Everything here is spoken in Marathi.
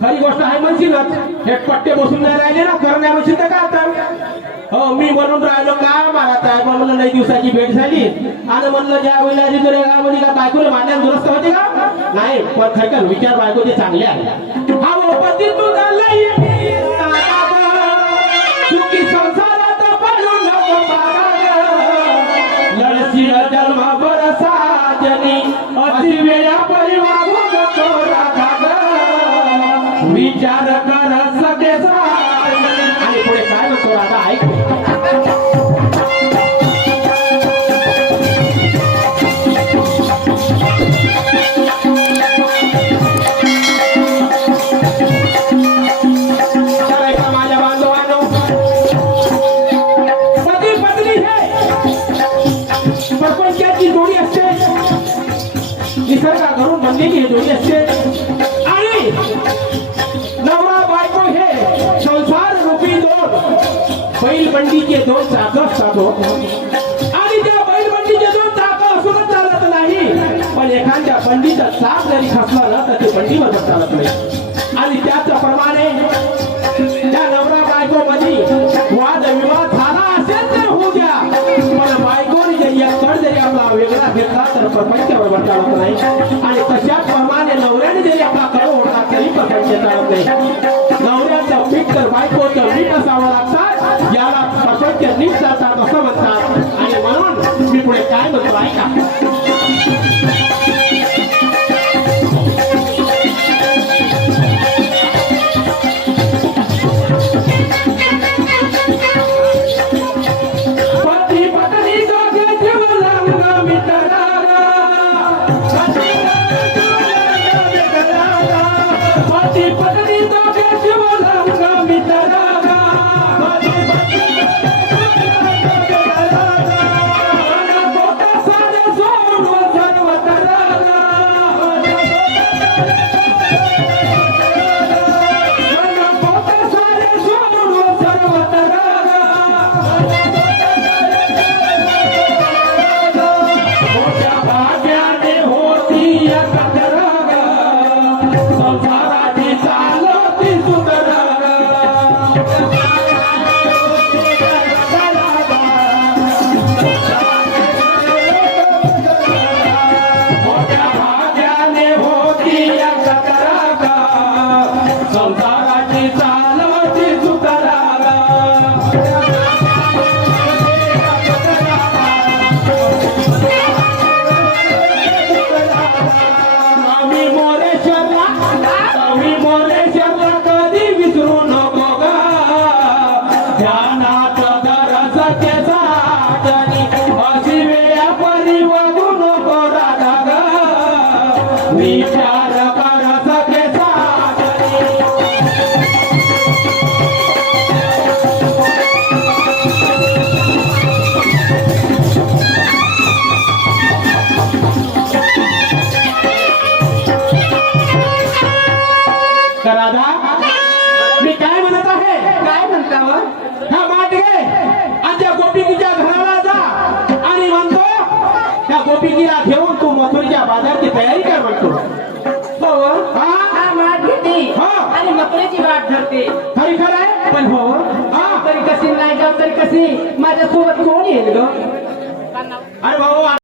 खरी गोष्ट आहे म्हणशीलच. हेटपट्टे बसून नाही राहिले ना, खरं नाही म्हणशील तर काय आता. हो मी म्हणून राहिलो का मला काय म्हणलं लई दिवसाची भेट झाली आणि म्हणलं ज्या वेळेला तुझ्या गावामध्ये का बायकोला मारण्यास दुरुस्त होते का नाही, पण खरं विचार बायकोचे चांगले आहे. हा उपस्थित तू झालाय चुकी संसारात पडून नको लढशील जन्म बरसा जनी अशी वेळा परिवार नको राखा विचार कर सगळे आणि पुढे काय म्हणतो आता ऐक. निसर्गाकडून बनलेली जोडी असते आणि नवरा बायको हे संसार रूपी दोन बैलबंडीचे दोन चाकं असतात आणि त्या बैलबंडीचे दोन चाकं असूनच चालत नाही, पण एखाद्या बंडीचा चाक जरी खसला ना तर ते बंडीवर चालत नाही. आणि त्याचप्रमाणे त्या नवरा बायको मध्ये वाद विवाद झाला असेल तर होऊ द्या, पण बायकोने जरी एक कड जरी आपला वेगळा घेतला तर प्रपंच बरोबर चालत नाही. आणि तशाच प्रमाणे नवऱ्याने जरी आपला कळ ओढला तरी प्रपंच चालत नाही. नवऱ्याचं पीठ तर बायकोचं मीठ असावं लागतात, याला प्रपंच नीट जातात असं म्हणतात. आणि म्हणून मी पुढे काय म्हणतो ऐका. मी काय म्हणत आहे, काय म्हणता हा माठ घे आणि त्या गोपिकीच्या घराला जा आणि म्हणतो त्या गोपिकीला घेऊन तू मथुरेच्या बाजारची तयारी कर म्हणतो. हो हा माठ घेते आणि मथुरेची वाट धरते. खरी खरं आहे, पण हो तरी कशी नाही जाऊ तरी कशी माझ्यासोबत कोण येईल ग. अरे भाऊ